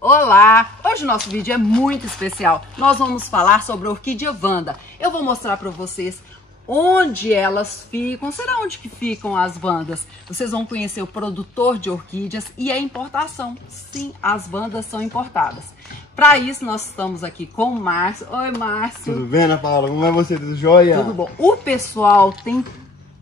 Olá! Hoje o nosso vídeo é muito especial. Nós vamos falar sobre a orquídea Wanda. Eu vou mostrar para vocês onde elas ficam. Será onde que ficam as Wandas? Vocês vão conhecer o produtor de orquídeas e a importação. Sim, as Wandas são importadas. Para isso, nós estamos aqui com o Márcio. Oi, Márcio. Tudo bem, Ana Paula? Como é você? Tudo jóia? Tudo bom. O pessoal tem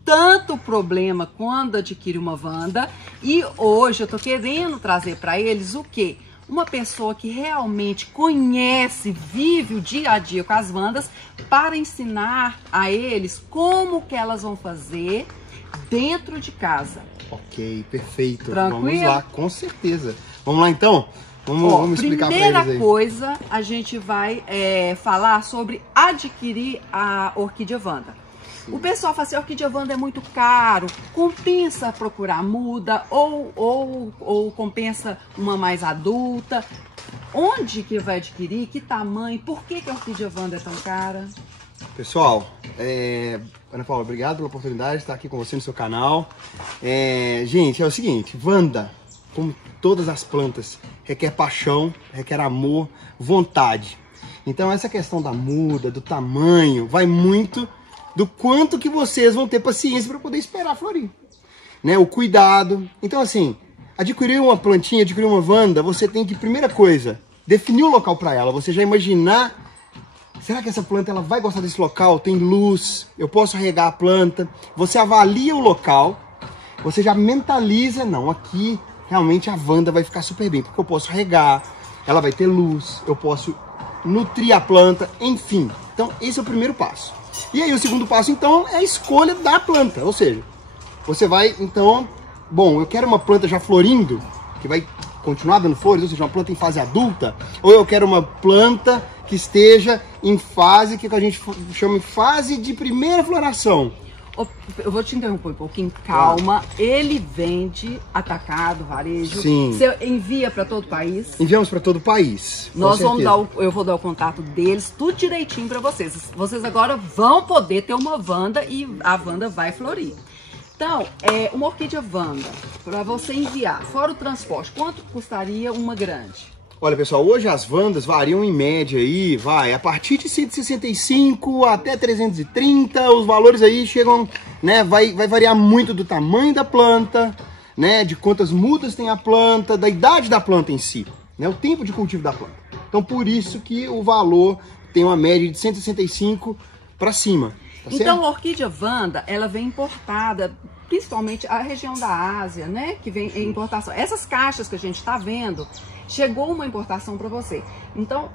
tanto problema quando adquire uma Wanda e hoje eu tô querendo trazer para eles o quê? Uma pessoa que realmente conhece, vive o dia a dia com as Wandas para ensinar a eles como que elas vão fazer dentro de casa. Ok, perfeito. Tranquilo? Vamos lá, com certeza. Vamos lá então? Vamos explicar para eles aí. Primeira coisa, a gente vai falar sobre adquirir a orquídea Wanda. O pessoal fala assim, a orquídea Wanda é muito caro, compensa procurar muda ou compensa uma mais adulta? Onde que vai adquirir? Que tamanho? Por que a orquídea Wanda é tão cara? Pessoal, Ana Paula, obrigado pela oportunidade de estar aqui com você no seu canal. Gente, é o seguinte, Wanda, como todas as plantas, requer paixão, requer amor, vontade. Então essa questão da muda, do tamanho, vai muito do quanto que vocês vão ter paciência para poder esperar florir, né? O cuidado. Então assim, adquirir uma plantinha, adquirir uma Wanda, você tem que, primeira coisa, definir o local para ela. Você já imaginar, será que essa planta ela vai gostar desse local? Tem luz, eu posso regar a planta. Você avalia o local, você já mentaliza, não, aqui realmente a Wanda vai ficar super bem, porque eu posso regar, ela vai ter luz, eu posso nutrir a planta, enfim. Então esse é o primeiro passo. E aí o segundo passo, então, é a escolha da planta. Ou seja, você vai, então, bom, eu quero uma planta já florindo, que vai continuar dando flores, ou seja, uma planta em fase adulta, ou eu quero uma planta que esteja em fase, que a gente chama de fase de primeira floração. Eu vou te interromper um pouquinho, calma. Ele vende atacado, varejo. Sim. Você envia para todo o país? Enviamos para todo o país. Nós vamos eu vou dar o contato deles, tudo direitinho para vocês. Vocês agora vão poder ter uma Wanda e a Wanda vai florir. Então, uma orquídea Wanda, para você enviar, fora o transporte, quanto custaria uma grande? Olha, pessoal, hoje as Wandas variam em média aí, a partir de 165 até 330, os valores aí chegam, né, vai variar muito do tamanho da planta, né, de quantas mudas tem a planta, da idade da planta em si, né, o tempo de cultivo da planta. Então, por isso que o valor tem uma média de 165 para cima. Tá então, certo? a orquídea Wanda, ela vem importada, principalmente a região da Ásia, né, que vem em importação. Essas caixas que a gente está vendo, chegou uma importação para você. Então,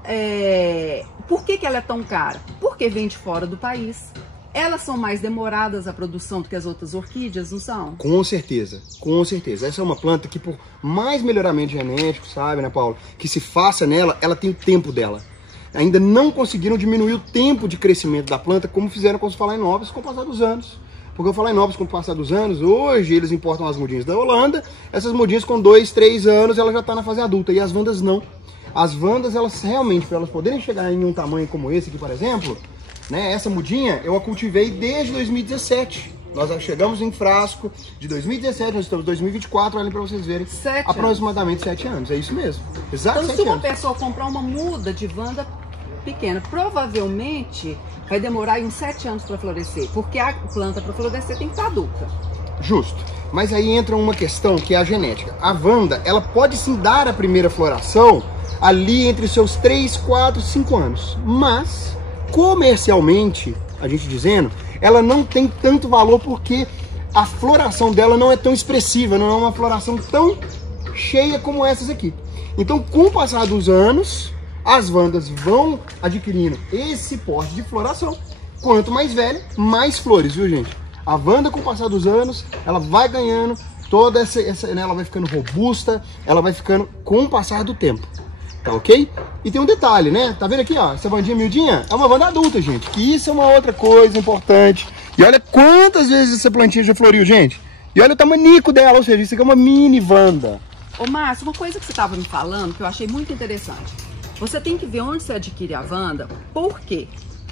por que ela é tão cara? Porque vem de fora do país. Elas são mais demoradas a produção do que as outras orquídeas, não são? Com certeza, com certeza. Essa é uma planta que, por mais melhoramento genético, sabe, né, Paulo, que se faça nela, ela tem o tempo dela. Ainda não conseguiram diminuir o tempo de crescimento da planta, como fizeram com os Phalaenopsis com o passar dos anos. Porque o Phalaenopsis, com o passar dos anos, hoje eles importam as mudinhas da Holanda, essas mudinhas com 2, 3 anos, ela já está na fase adulta, e as Wandas não. As Wandas, elas realmente, para elas poderem chegar em um tamanho como esse aqui, por exemplo, né, essa mudinha eu a cultivei desde 2017. Nós já chegamos em frasco de 2017, nós estamos em 2024, olhem para vocês verem, aproximadamente 7 anos, é isso mesmo. Exato, então, 7 se uma anos. pessoa comprar uma muda de Wanda pequena, provavelmente vai demorar uns 7 anos para florescer, porque a planta para florescer tem que estar adulta. Justo. Mas aí entra uma questão que é a genética. A Wanda, ela pode sim dar a primeira floração ali entre os seus 3, 4, 5 anos. Mas, comercialmente, a gente dizendo, ela não tem tanto valor porque a floração dela não é tão expressiva, não é uma floração tão cheia como essas aqui. Então, com o passar dos anos, as Wandas vão adquirindo esse porte de floração. Quanto mais velha, mais flores, viu, gente? A Wanda, com o passar dos anos, ela vai ganhando toda essa né, ela vai ficando robusta, ela vai ficando com o passar do tempo. Tá ok? E tem um detalhe, né? Tá vendo aqui, ó? Essa Wandinha miudinha é uma Wanda adulta, gente. Que isso é uma outra coisa importante. E olha quantas vezes essa plantinha já floriu, gente. E olha o tamanico dela, ou seja, isso aqui é uma mini Wanda. Ô, Márcio, uma coisa que você tava me falando, que eu achei muito interessante. Você tem que ver onde você adquire a Wanda, porque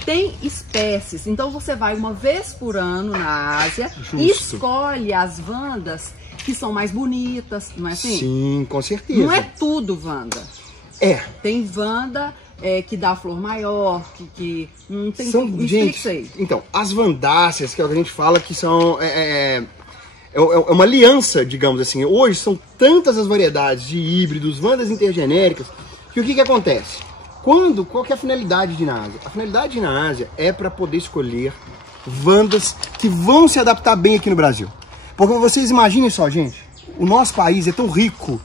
tem espécies. Então você vai uma vez por ano na Ásia e escolhe as Wandas que são mais bonitas, não é assim? Sim, com certeza. Não é tudo Wanda. Tem vanda que dá flor maior, que não tem... Me explica isso aí. Então, as vandáceas, que é o que a gente fala que são... É uma aliança, digamos assim. Hoje são tantas as variedades de híbridos, vandas intergenéricas, que o que acontece? Qual que é a finalidade de Inásia? A finalidade de Inásia é para poder escolher vandas que vão se adaptar bem aqui no Brasil. Porque vocês imaginem só, gente, o nosso país é tão rico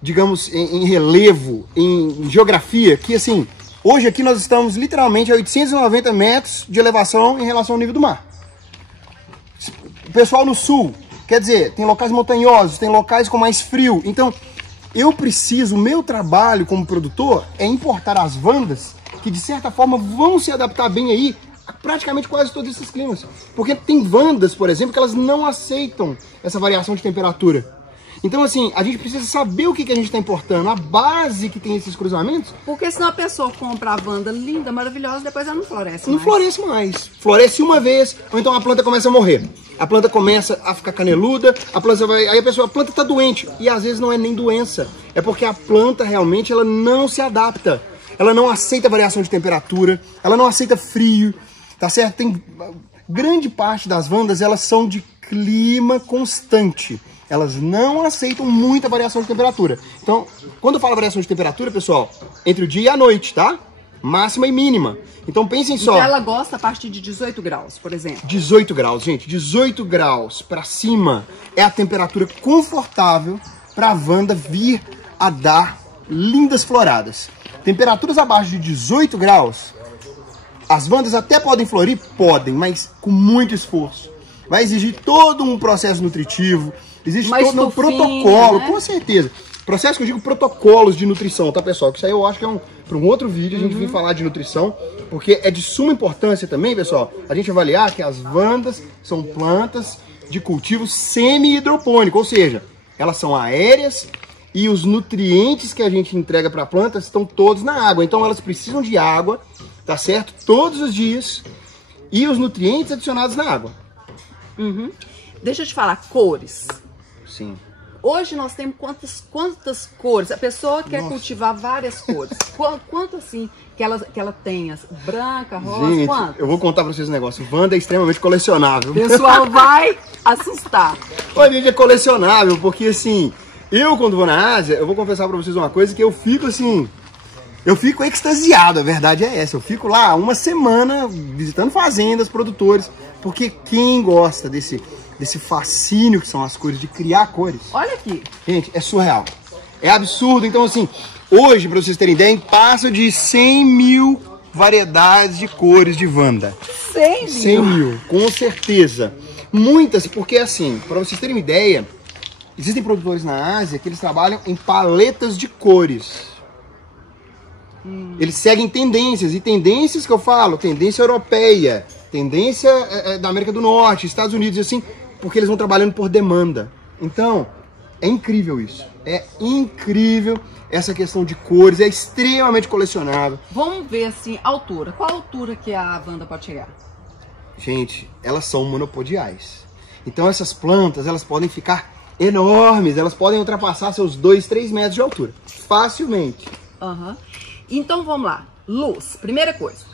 digamos, em relevo, em geografia, que assim, hoje aqui nós estamos literalmente a 890 metros de elevação em relação ao nível do mar. O pessoal no sul, quer dizer, tem locais montanhosos, tem locais com mais frio. Então, o meu trabalho como produtor é importar as vandas que de certa forma vão se adaptar bem aí a praticamente quase todos esses climas. Porque tem vandas, por exemplo, que elas não aceitam essa variação de temperatura. Então, assim, a gente precisa saber o que a gente está importando, a base que tem esses cruzamentos. Porque senão a pessoa compra a vanda linda, maravilhosa, depois ela não floresce mais. Não floresce mais. Floresce uma vez, ou então a planta começa a morrer. A planta começa a ficar caneluda, aí a planta está doente. E às vezes não é nem doença, é porque a planta realmente ela não se adapta. Ela não aceita variação de temperatura, ela não aceita frio, tá certo? Tem grande parte das vandas, elas são de clima constante. Elas não aceitam muita variação de temperatura. Então, quando eu falo variação de temperatura, pessoal, entre o dia e a noite, tá? Máxima e mínima. Então pensem só. Então ela gosta a partir de 18 graus, por exemplo. 18 graus, gente. 18 graus para cima é a temperatura confortável para a vanda vir a dar lindas floradas. Temperaturas abaixo de 18 graus, as vandas até podem florir? Podem, mas com muito esforço. Vai exigir todo um processo nutritivo, existe todo um protocolo, né? Com certeza. Processo que eu digo protocolos de nutrição, tá, pessoal? Que isso aí eu acho que é para um outro vídeo a gente vir falar de nutrição, porque é de suma importância também, pessoal, a gente avaliar que as vandas são plantas de cultivo semi-hidropônico, ou seja, elas são aéreas e os nutrientes que a gente entrega para a planta estão todos na água. Então elas precisam de água, tá certo? Todos os dias, e os nutrientes adicionados na água. Deixa eu te falar, cores. Sim. Hoje nós temos quantas cores? A pessoa quer cultivar várias cores. Quanto assim que ela tenha? Branca, rosa, gente, quanto? Eu vou contar pra vocês um negócio. Vanda é extremamente colecionável. O pessoal vai assustar. Olha, gente, é colecionável, porque assim, eu quando vou na Ásia, eu vou confessar pra vocês uma coisa que eu fico assim... Eu fico extasiado, a verdade é essa. Eu fico lá uma semana visitando fazendas, produtores, porque quem gosta desse fascínio que são as cores, de criar cores... Olha aqui. Gente, é surreal. É absurdo. Então, assim, hoje, para vocês terem ideia, passa de 100 mil variedades de cores de vanda. 100 mil? 100 mil, com certeza. Muitas, porque assim, para vocês terem uma ideia, existem produtores na Ásia que eles trabalham em paletas de cores. Eles seguem tendências, e tendências que eu falo, tendência europeia, tendência da América do Norte, Estados Unidos, assim, porque eles vão trabalhando por demanda. Então, é incrível isso. É incrível essa questão de cores, é extremamente colecionável. Vamos ver, assim, a altura. Qual a altura que a vanda pode chegar? Gente, elas são monopodiais. Então, essas plantas, elas podem ficar enormes, elas podem ultrapassar seus 2, 3 metros de altura, facilmente. Então, vamos lá. Luz, primeira coisa.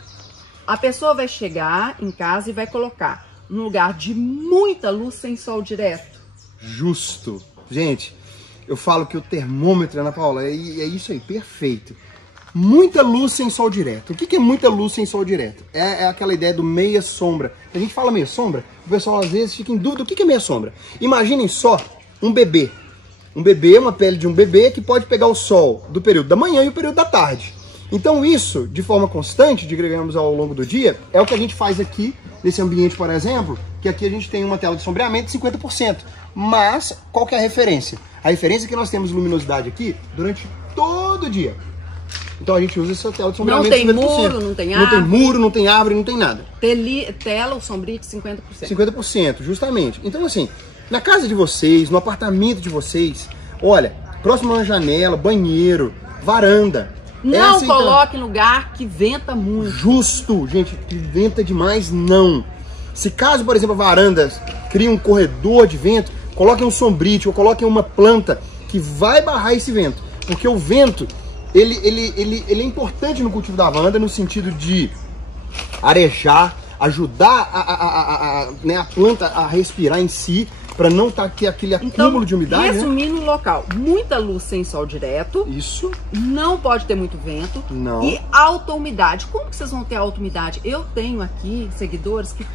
A pessoa vai chegar em casa e vai colocar num lugar de muita luz sem sol direto. Justo. Gente, eu falo que o termômetro, Ana Paula, é isso aí, perfeito. Muita luz sem sol direto. O que é muita luz sem sol direto? É aquela ideia do meia sombra. A gente fala meia sombra, o pessoal às vezes fica em dúvida. O que é meia sombra? Imaginem só um bebê. Um bebê, uma pele de um bebê que pode pegar o sol do período da manhã e o período da tarde. Então isso, de forma constante, digamos ao longo do dia, é o que a gente faz aqui, nesse ambiente, por exemplo, que aqui a gente tem uma tela de sombreamento de 50%. Mas, qual que é a referência? A referência é que nós temos luminosidade aqui durante todo o dia. Então a gente usa essa tela de sombreamento de 50%. Não tem muro, não tem árvore. Não tem muro, não tem árvore, não tem nada. Tela ou sombria de 50%. 50%, justamente. Então assim, na casa de vocês, no apartamento de vocês, olha, próximo a uma janela, banheiro, varanda. Não coloque em lugar que venta muito. Justo, gente, que venta demais, não. Se caso, por exemplo, a varanda cria um corredor de vento, coloquem um sombrite ou coloquem uma planta que vai barrar esse vento. Porque o vento, ele é importante no cultivo da Wanda no sentido de arejar, ajudar né, a planta a respirar em si, para não ter aquele acúmulo de umidade. Resumindo, né? Local, muita luz sem sol direto. Isso. Não pode ter muito vento. Não. E alta umidade. Como que vocês vão ter alta umidade? Eu tenho aqui seguidores que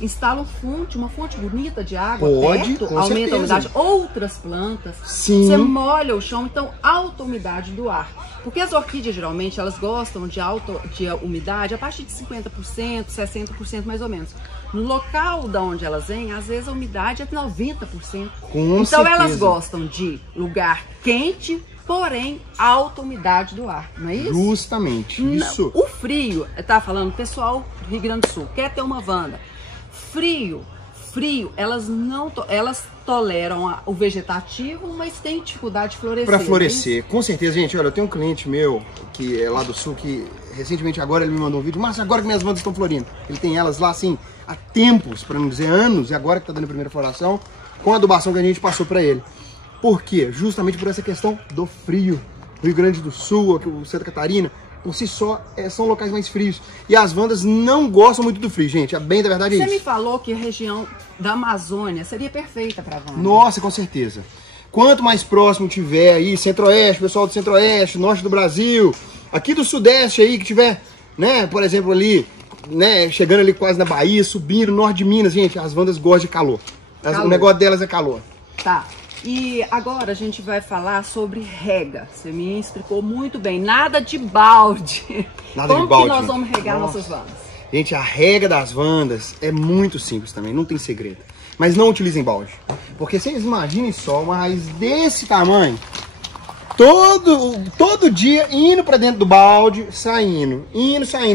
instalam uma fonte bonita de água. Pode, perto, com aumenta certeza. a umidade. Outras plantas. Sim. Você molha o chão, então alta umidade do ar. Porque as orquídeas, geralmente, elas gostam de alta umidade a partir de 50%, 60% mais ou menos. No local da onde elas vêm, às vezes a umidade é de 90%. Então certeza. elas gostam de lugar quente, porém alta umidade do ar, não é isso? Justamente, isso. O frio, tá falando, pessoal do Rio Grande do Sul, quer ter uma Wanda. Frio, elas toleram o vegetativo, mas tem dificuldade de florescer. Para florescer, com certeza, gente. Olha, eu tenho um cliente meu que é lá do sul que recentemente agora ele me mandou um vídeo. Mas agora que minhas Wandas estão florindo, ele tem elas lá assim há tempos, para não dizer anos, e agora que tá dando a primeira floração, com a adubação que a gente passou para ele. Por quê? Justamente por essa questão do frio. O Rio Grande do Sul, o Santa Catarina, por si só, são locais mais frios. E as Wandas não gostam muito do frio, gente. A bem da verdade é isso. Você me falou que a região da Amazônia seria perfeita para Wanda. Nossa, com certeza. Quanto mais próximo tiver aí, centro-oeste, pessoal do centro-oeste, norte do Brasil, aqui do sudeste aí, que tiver, né, por exemplo ali, né, chegando ali quase na Bahia, subindo, norte de Minas, gente, as Wandas gostam de calor. O negócio delas é calor. Tá. E agora a gente vai falar sobre rega. Você me explicou muito bem. Nada de balde. Nada Como de balde, que nós gente. vamos regar nossas Wandas? Gente, a rega das Wandas é muito simples também, não tem segredo. Mas não utilizem balde. Porque vocês imaginem só uma raiz desse tamanho, todo dia indo pra dentro do balde, saindo,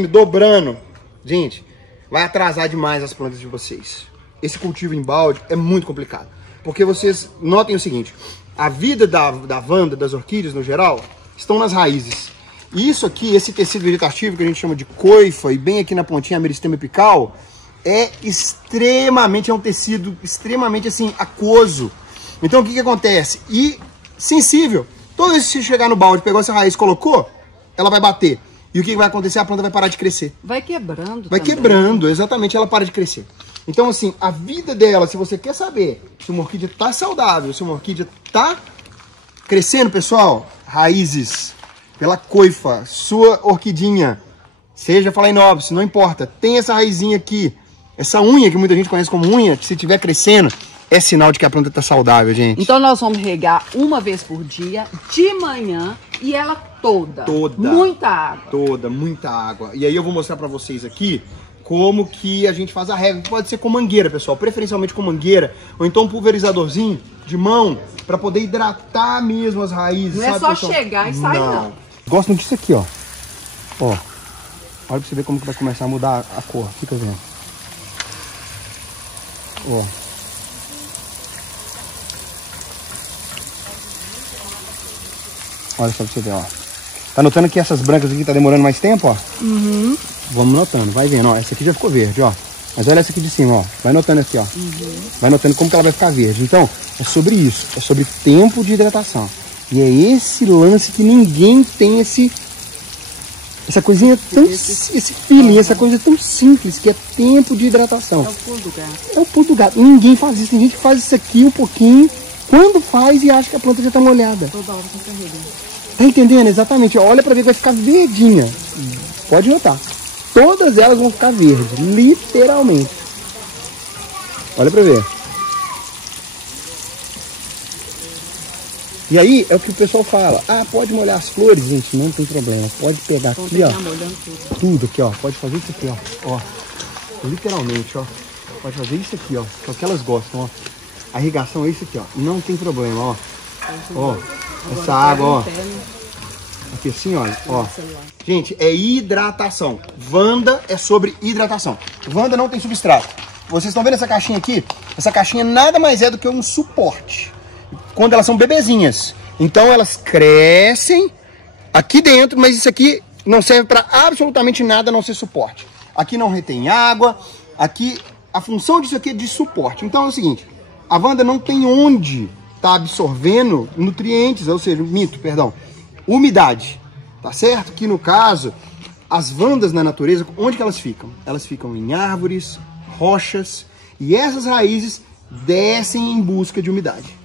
dobrando. Gente, vai atrasar demais as plantas de vocês. Esse cultivo em balde é muito complicado. Porque vocês notem o seguinte, a vida da Wanda, das orquídeas no geral, estão nas raízes. E isso aqui, esse tecido vegetativo que a gente chama de coifa, e bem aqui na pontinha a meristema apical, é um tecido extremamente assim, aquoso. Então o que acontece? E sensível. Toda vez que você chegar no balde, pegou essa raiz e colocou, ela vai bater. E o que vai acontecer? A planta vai parar de crescer. Vai quebrando Vai também. quebrando, exatamente, ela para de crescer. Então, assim, a vida dela, se você quer saber se uma orquídea tá saudável, se uma orquídea tá crescendo, pessoal, raízes pela coifa, sua orquidinha, seja phalaenopsis, não importa, tem essa raizinha aqui, essa unha que muita gente conhece como unha, que se estiver crescendo, é sinal de que a planta tá saudável, gente. Então nós vamos regar uma vez por dia, de manhã, e ela toda. Muita água. Muita água. E aí eu vou mostrar pra vocês aqui como que a gente faz a rega. Pode ser com mangueira, pessoal, preferencialmente com mangueira, ou então um pulverizadorzinho de mão, pra poder hidratar mesmo as raízes. Não sabe, é só pessoal? chegar e sair, não. Gostam disso aqui, ó. Ó. Olha pra você ver como que vai começar a mudar a cor. Fica vendo. Ó. Olha só pra você ver, ó. Tá notando que essas brancas aqui tá demorando mais tempo, ó? Uhum. Vamos notando, vai vendo, ó. Essa aqui já ficou verde, ó. Mas olha essa aqui de cima, ó. Vai notando aqui, ó. Uhum. Vai notando como que ela vai ficar verde. Então, é sobre isso. É sobre tempo de hidratação. E é esse lance que ninguém tem essa coisinha tão... Esse feeling, essa coisa tão simples, que é tempo de hidratação. É o pulo do gato. É o pulo do gato. Ninguém faz isso. Tem gente que faz isso aqui um pouquinho, quando faz e acha que a planta já tá molhada. Toda hora você carrega. Tá entendendo? Exatamente. Olha pra ver que vai ficar verdinha. Pode notar. Todas elas vão ficar verdes. Literalmente. Olha pra ver. E aí é o que o pessoal fala. Ah, pode molhar as flores, gente. Não tem problema. Pode pegar aqui, ó. Tudo aqui, ó. Pode fazer isso aqui, ó. Literalmente, ó. Pode fazer isso aqui, ó. Que é o que elas gostam, ó. A irrigação é isso aqui, ó. Não tem problema, ó. Ó. Essa água, ó. Aqui assim, olha, ó. Gente, é hidratação. Wanda é sobre hidratação. Wanda não tem substrato. Vocês estão vendo essa caixinha aqui? Essa caixinha nada mais é do que um suporte. Quando elas são bebezinhas. Então elas crescem aqui dentro, mas isso aqui não serve para absolutamente nada a não ser suporte. Aqui não retém água. Aqui, a função disso aqui é de suporte. Então é o seguinte, a Wanda não tem onde tá absorvendo nutrientes, ou seja, umidade, tá certo? Que no caso, as vandas na natureza, onde que elas ficam? Elas ficam em árvores, rochas, e essas raízes descem em busca de umidade.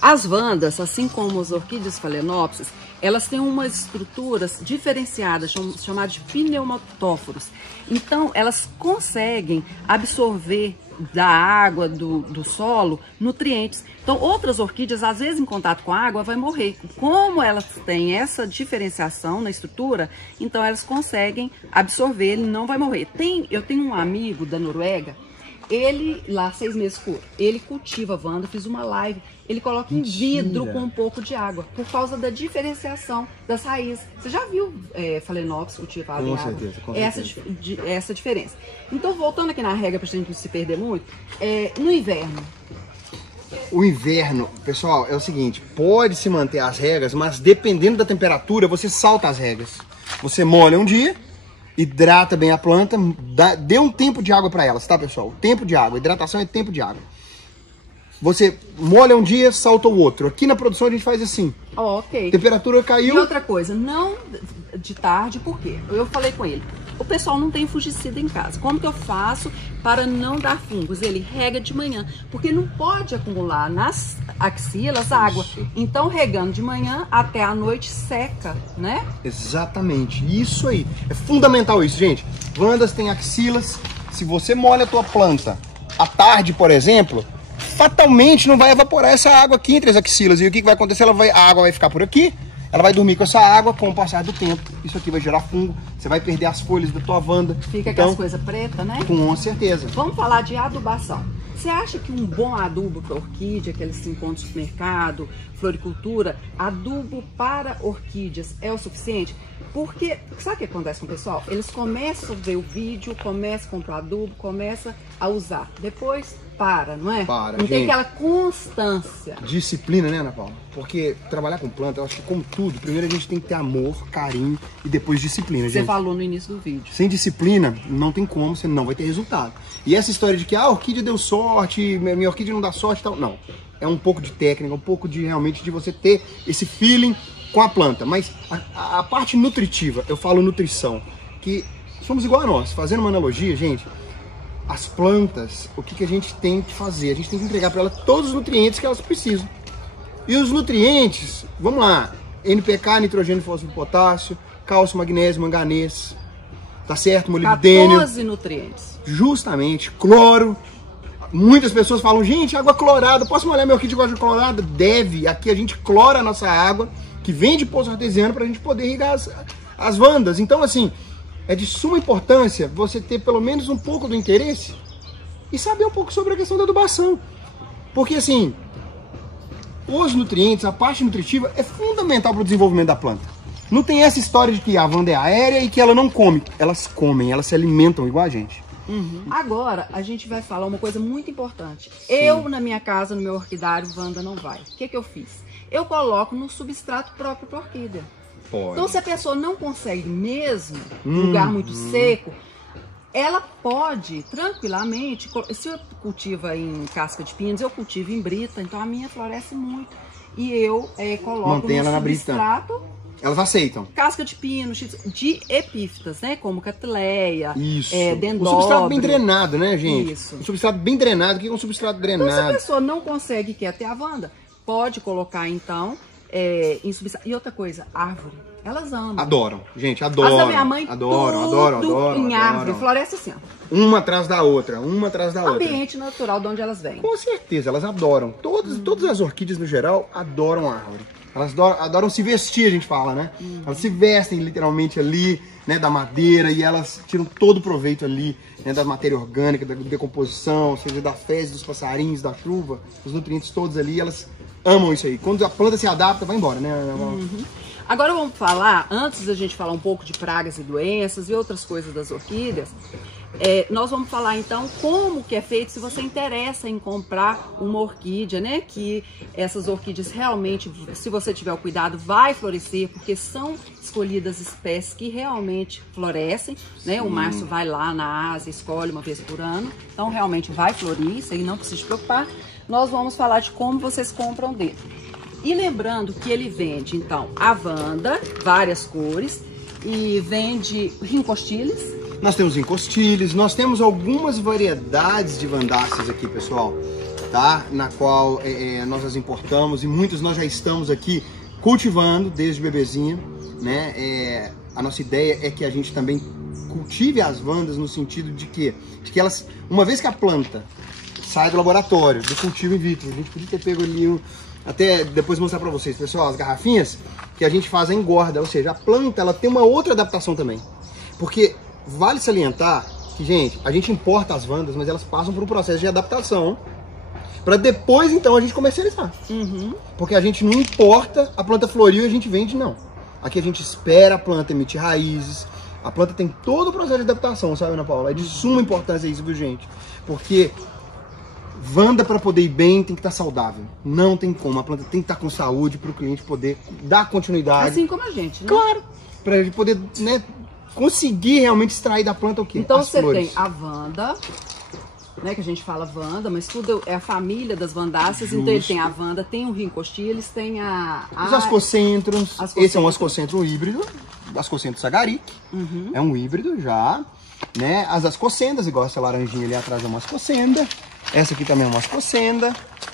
As vandas, assim como as orquídeas phalaenopsis, elas têm umas estruturas diferenciadas, chamadas de pneumatóforos. Então, elas conseguem absorver da água, do solo, nutrientes. Então, outras orquídeas, às vezes, em contato com a água, vai morrer. Como elas têm essa diferenciação na estrutura, então elas conseguem absorver, ele não vai morrer. Eu tenho um amigo da Noruega, ele, lá 6 meses curto, ele cultiva vanda, fiz uma live, ele coloca em vidro com um pouco de água, por causa da diferenciação das raízes. Você já viu phalaenopsis cultivado em água? Com certeza. Essa diferença. Então, voltando aqui na regra, pra gente não se perder muito, no inverno. O inverno, pessoal, é o seguinte, pode se manter as regras, mas dependendo da temperatura, você salta as regras. Você molha um dia, hidrata bem a planta, dê um tempo de água para elas, tá, pessoal? Tempo de água, hidratação é tempo de água. Você molha um dia, salta o outro. Aqui na produção a gente faz assim. Ok. Temperatura caiu. E outra coisa, não de tarde, por quê? Eu falei com ele, o pessoal não tem fungicida em casa. Como que eu faço para não dar fungos? Ele rega de manhã, porque não pode acumular nas axilas água. Então, regando de manhã até a noite seca, né? Exatamente, isso aí. É fundamental isso, gente. Vandas têm axilas. Se você molha a tua planta à tarde, por exemplo, fatalmente não vai evaporar essa água aqui entre as axilas. E o que vai acontecer? A água vai ficar por aqui. Ela vai dormir com essa água, com o passar do tempo. Isso aqui vai gerar fungo, você vai perder as folhas da tua vanda. Fica então, aquelas coisas pretas, né? Com certeza. Vamos falar de adubação. Você acha que um bom adubo para orquídea, que eles se encontram no supermercado, floricultura, adubo para orquídeas é o suficiente? Porque, sabe o que acontece com o pessoal? Eles começam a ver o vídeo, começam a comprar adubo, começam a usar. Depois para, não é? Para, não gente. Tem aquela constância. Disciplina, né, Ana Paula? Porque trabalhar com planta, eu acho que como tudo, primeiro a gente tem que ter amor, carinho e depois disciplina, gente. Você falou no início do vídeo. Sem disciplina, não tem como, você não vai ter resultado. E essa história de que a orquídea deu sorte, minha orquídea não dá sorte e tal, não. É um pouco de técnica, um pouco de realmente de você ter esse feeling com a planta. Mas a parte nutritiva, eu falo nutrição, que somos igual a nós. Fazendo uma analogia, gente, as plantas, o que a gente tem que fazer? A gente tem que entregar para elas todos os nutrientes que elas precisam. E os nutrientes, vamos lá, NPK, nitrogênio, fósforo, potássio, cálcio, magnésio, manganês, tá certo? Molibdênio. 14 nutrientes. Justamente, cloro. Muitas pessoas falam, gente, água clorada, posso molhar meu kit de água clorada? Deve, aqui a gente clora a nossa água, que vem de poço artesiano, para a gente poder irrigar as vandas. Então, assim, é de suma importância você ter pelo menos um pouco do interesse e saber um pouco sobre a questão da adubação. Porque, assim, os nutrientes, a parte nutritiva é fundamental para o desenvolvimento da planta. Não tem essa história de que a vanda é aérea e que ela não come. Elas comem, elas se alimentam igual a gente. Uhum. Agora, a gente vai falar uma coisa muito importante. Sim. Eu, na minha casa, no meu orquidário, vanda não vai. O que eu fiz? Eu coloco no substrato próprio para orquídea. Pode. Então, se a pessoa não consegue mesmo, lugar muito seco, ela pode tranquilamente, se eu cultivo em casca de pinos, eu cultivo em brita, então a minha floresce muito. E eu coloco mantém no ela substrato. Na brita. Elas aceitam. Casca de pino, de epífitas, né? Como catleia, dendróbio. Um substrato bem drenado, né, gente? Isso. Um substrato bem drenado. O que é um substrato drenado? Então, se a pessoa não consegue e quer ter a vanda, pode colocar, então, em substrato. E outra coisa, árvore. Elas amam. Adoram. Gente, adoram. As da minha mãe, adoram. Em árvore. Floresce assim, ó. Uma atrás da outra, uma atrás da outra. Ambiente natural de onde elas vêm. Com certeza, elas adoram. Todas as orquídeas, no geral, adoram árvore. Elas adoram se vestir, a gente fala, né? Elas se vestem literalmente ali, né, da madeira, e elas tiram todo o proveito ali, né, da matéria orgânica, da decomposição, ou seja, da fezes dos passarinhos, da chuva, os nutrientes todos ali, elas amam isso aí. Quando a planta se adapta, vai embora, né? Agora vamos falar, antes da gente falar um pouco de pragas e doenças e outras coisas das orquídeas, nós vamos falar então como que é feito se você interessa em comprar uma orquídea, né? Que essas orquídeas realmente, se você tiver o cuidado, vai florescer, porque são escolhidas espécies que realmente florescem, né? O Márcio vai lá na Ásia, escolhe uma vez por ano, então realmente vai florir, isso aí não precisa se preocupar. nós vamos falar de como vocês compram dele. E lembrando que ele vende, então, a Wanda, várias cores, e vende rincostiles. Nós temos rincostiles, nós temos algumas variedades de vandáceas aqui, pessoal, tá? Na qual nós as importamos e muitas nós já estamos aqui cultivando desde bebezinha, né? A nossa ideia é que a gente também cultive as Wandas no sentido de que elas, uma vez que a planta sai do laboratório, do cultivo in vitro, a gente podia ter pego ali, até depois mostrar pra vocês, pessoal, as garrafinhas que a gente faz a engorda, ou seja, a planta ela tem uma outra adaptação também, porque vale salientar que, gente, a gente importa as Wandas, mas elas passam por um processo de adaptação para depois, então, a gente comercializar. Porque a gente não importa, a planta floriu e a gente vende, não. Aqui a gente espera a planta emitir raízes, a planta tem todo o processo de adaptação, sabe, Ana Paula? É de suma importância isso, viu, gente? Porque Wanda, para poder ir bem, tem que estar saudável. Não tem como, a planta tem que estar com saúde para o cliente poder dar continuidade. Assim como a gente, né? Claro, para ele poder, né, conseguir realmente extrair da planta o quê? Então as você flores. tem a Wanda, né, que a gente fala Wanda, mas tudo é a família das vandáceas. Justo. Então ele tem a Wanda, tem o rincostiles, tem Os ascocentros, Ascocentros. esse é um ascocentro híbrido, ascocentro sagarique, é um híbrido já, né? As ascocendas, igual essa laranjinha ali atrás é uma ascocenda, essa aqui também é uma ascocenda,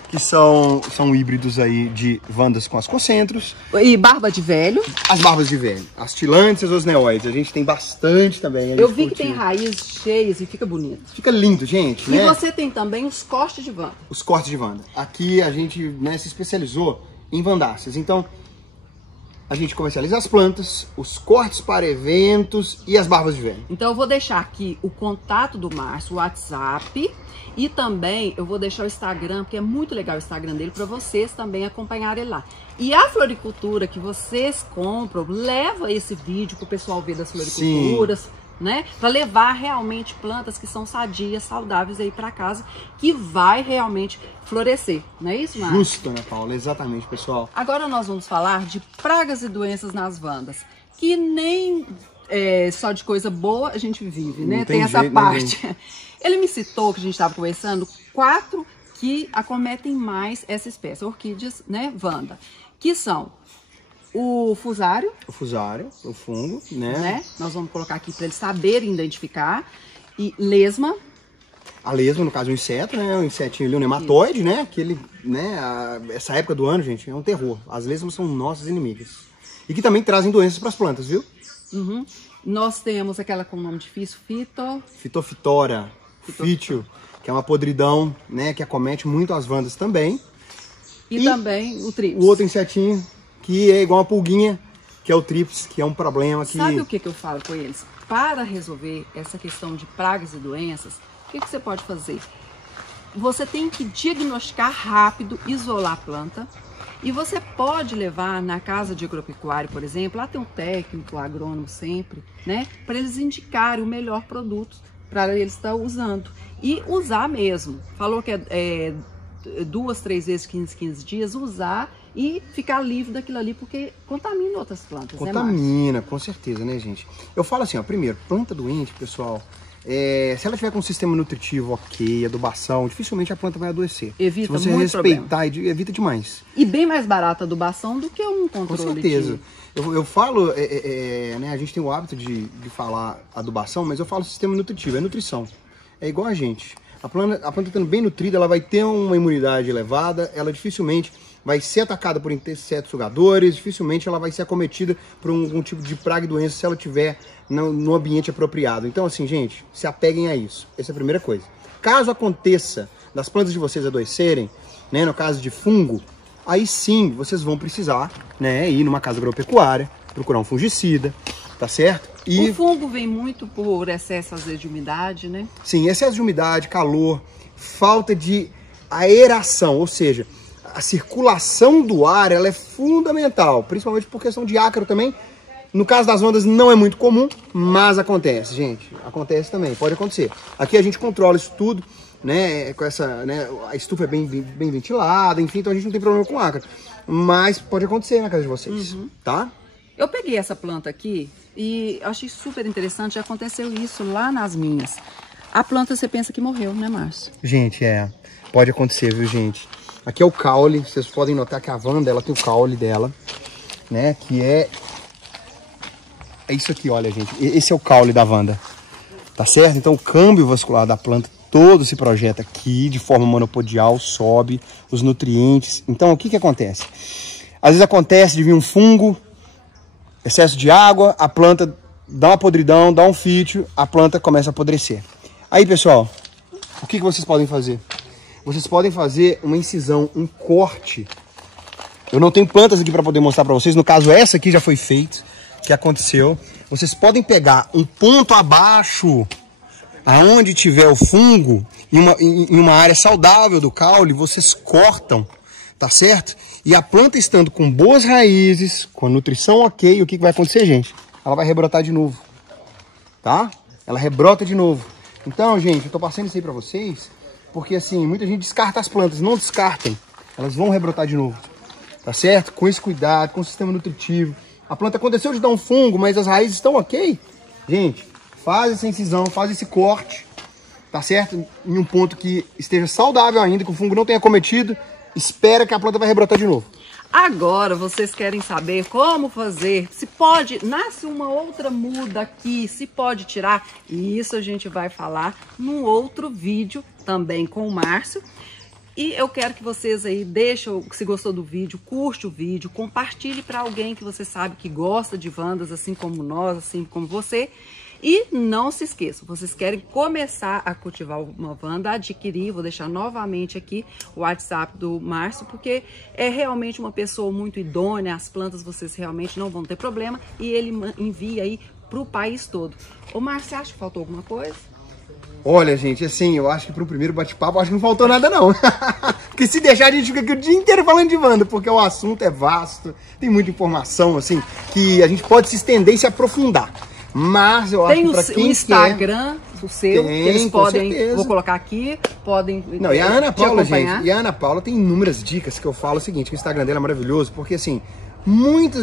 que são híbridos aí de Wandas com ascocentros. E barba de velho. As barbas de velho, as tilantes e as osneoides, a gente tem bastante também. Eu vi que tem raízes cheias e fica bonito. Fica lindo, gente, E né? você tem também os cortes de Wanda. Os cortes de Wanda. Aqui a gente, né, se especializou em vandáceas. Então, a gente comercializa as plantas, os cortes para eventos e as barbas de velho. Então eu vou deixar aqui o contato do Márcio, o WhatsApp, e também eu vou deixar o Instagram, porque é muito legal o Instagram dele, para vocês também acompanharem ele lá. E a floricultura que vocês compram, leva esse vídeo para o pessoal ver das floriculturas, né? Para levar realmente plantas que são sadias, saudáveis aí para casa, que vai realmente florescer, não é isso, Márcio? Justo, Ana Paula, exatamente, pessoal. Agora nós vamos falar de pragas e doenças nas Wandas, que nem só de coisa boa a gente vive, né? Não tem essa jeito, parte. Ele me citou, que a gente estava conversando, 4 que acometem mais essa espécie, orquídeas, né, Wanda, que são o fusário. O fusário, o fungo, né? Nós vamos colocar aqui para eles saberem identificar. E lesma. A lesma, no caso, o inseto, né? O insetinho ali, o nematóide, né? Aquele, né? Essa época do ano, gente, é um terror. As lesmas são nossas inimigas. E que também trazem doenças para as plantas, viu? Nós temos aquela com nome difícil, Fitofitora, fítio, que é uma podridão, né? Que acomete muito as Wandas também. E também o trips. O outro insetinho, que é igual uma pulguinha, que é o trips, que é um problema que... Sabe o que eu falo com eles? Para resolver essa questão de pragas e doenças, o que você pode fazer? Você tem que diagnosticar rápido, isolar a planta. E você pode levar na casa de agropecuário, por exemplo, lá tem um técnico, agrônomo sempre, né? Para eles indicarem o melhor produto para eles estar usando. E usar mesmo. Falou que é 2, 3 vezes 15 dias, usar e ficar livre daquilo ali, porque contamina outras plantas. Contamina, com certeza, né, gente? Eu falo assim, ó, primeiro, planta doente, pessoal, se ela tiver com um sistema nutritivo ok, adubação, dificilmente a planta vai adoecer. Evita se você muito respeitar, evita demais. E bem mais barata a adubação do que um controle. Com certeza. Eu falo, né, a gente tem o hábito de falar adubação, mas eu falo sistema nutritivo, é nutrição. É igual a gente. A planta estando bem nutrida, ela vai ter uma imunidade elevada, ela dificilmente vai ser atacada por insetos sugadores, dificilmente ela vai ser acometida por algum tipo de praga e doença se ela estiver no ambiente apropriado. Então, assim, gente, se apeguem a isso. Essa é a primeira coisa. Caso aconteça das plantas de vocês adoecerem, né, no caso de fungo, aí sim vocês vão precisar, né, ir numa casa agropecuária, procurar um fungicida, tá certo? E o fungo vem muito por excesso, às vezes, de umidade, né? Sim, excesso de umidade, calor, falta de aeração, ou seja, a circulação do ar, ela é fundamental, principalmente por questão de ácaro também. No caso das Wandas não é muito comum, mas acontece, gente. Acontece também, pode acontecer. Aqui a gente controla isso tudo, né? Com essa, né? A estufa é bem ventilada, enfim, então a gente não tem problema com ácaro. Mas pode acontecer na casa de vocês, tá? Eu peguei essa planta aqui e achei super interessante, já aconteceu isso lá nas minhas. a planta você pensa que morreu, né, Márcio? Gente, pode acontecer, viu, gente? Aqui é o caule, vocês podem notar que a Wanda, ela tem o caule dela, né, que é isso aqui, olha, gente, esse é o caule da Wanda, tá certo? Então o câmbio vascular da planta todo se projeta aqui de forma monopodial, sobe os nutrientes. Então o que acontece? Às vezes acontece de vir um fungo, excesso de água, a planta dá uma podridão, dá um fítio, a planta começa a apodrecer. Aí, pessoal, o que vocês podem fazer? Vocês podem fazer uma incisão, um corte. Eu não tenho plantas aqui para poder mostrar para vocês. No caso, essa aqui já foi feita. O que aconteceu? Vocês podem pegar um ponto abaixo, aonde tiver o fungo, em uma área saudável do caule, vocês cortam, tá certo? E a planta estando com boas raízes, com a nutrição ok, o que vai acontecer, gente? Ela vai rebrotar de novo, tá? Ela rebrota de novo. Então, gente, eu tô passando isso aí pra vocês, porque assim, muita gente descarta as plantas. Não descartem, elas vão rebrotar de novo, tá certo? Com esse cuidado, com o sistema nutritivo. A planta aconteceu de dar um fungo, mas as raízes estão ok. Gente, faz essa incisão, faz esse corte, tá certo? Em um ponto que esteja saudável ainda, que o fungo não tenha cometido. Espera que a planta vai rebrotar de novo. Agora vocês querem saber como fazer, se pode, nasce uma outra muda aqui, se pode tirar. E isso a gente vai falar num outro vídeo também com o Márcio. E eu quero que vocês aí deixem, se gostou do vídeo, curte o vídeo, compartilhe para alguém que você sabe que gosta de Wandas, assim como nós, assim como você. E não se esqueçam, vocês querem começar a cultivar uma Wanda, adquirir, vou deixar novamente aqui o WhatsApp do Márcio, porque é realmente uma pessoa muito idônea, as plantas vocês realmente não vão ter problema, e ele envia aí para o país todo. Ô Márcio, você acha que faltou alguma coisa? Olha, gente, assim, eu acho que para o primeiro bate-papo, acho que não faltou nada não. Porque se deixar, a gente fica aqui o dia inteiro falando de Wanda, porque o assunto é vasto, tem muita informação, assim, que a gente pode se estender e se aprofundar. Mas eu acho que pra quem tem o Instagram, o seu, tem, que eles podem, certeza. vou colocar aqui, podem Não, e a Ana Paula, acompanhar. gente, e a Ana Paula tem inúmeras dicas que eu falo o seguinte, que o Instagram dela é maravilhoso, porque assim, muito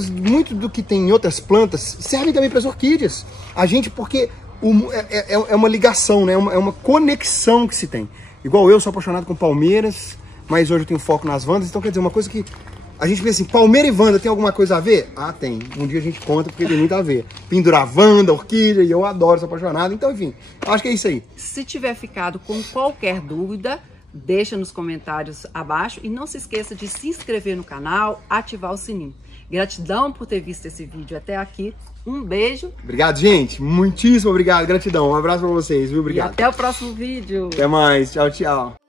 do que tem em outras plantas serve também para as orquídeas. A gente, porque é uma ligação, né? É uma conexão que se tem. Igual eu sou apaixonado com palmeiras, mas hoje eu tenho foco nas Wandas, então quer dizer, uma coisa que a gente pensa assim, palmeira e Wanda tem alguma coisa a ver? Ah, tem. Um dia a gente conta porque tem muito a ver. Pendurar Wanda, orquídea, e eu adoro, sou apaixonado. Então, enfim, acho que é isso aí. Se tiver ficado com qualquer dúvida, deixa nos comentários abaixo e não se esqueça de se inscrever no canal, ativar o sininho. Gratidão por ter visto esse vídeo até aqui. Um beijo. Obrigado, gente. Muitíssimo obrigado. Gratidão. Um abraço pra vocês, viu? Obrigado. E até o próximo vídeo. Até mais. Tchau, tchau.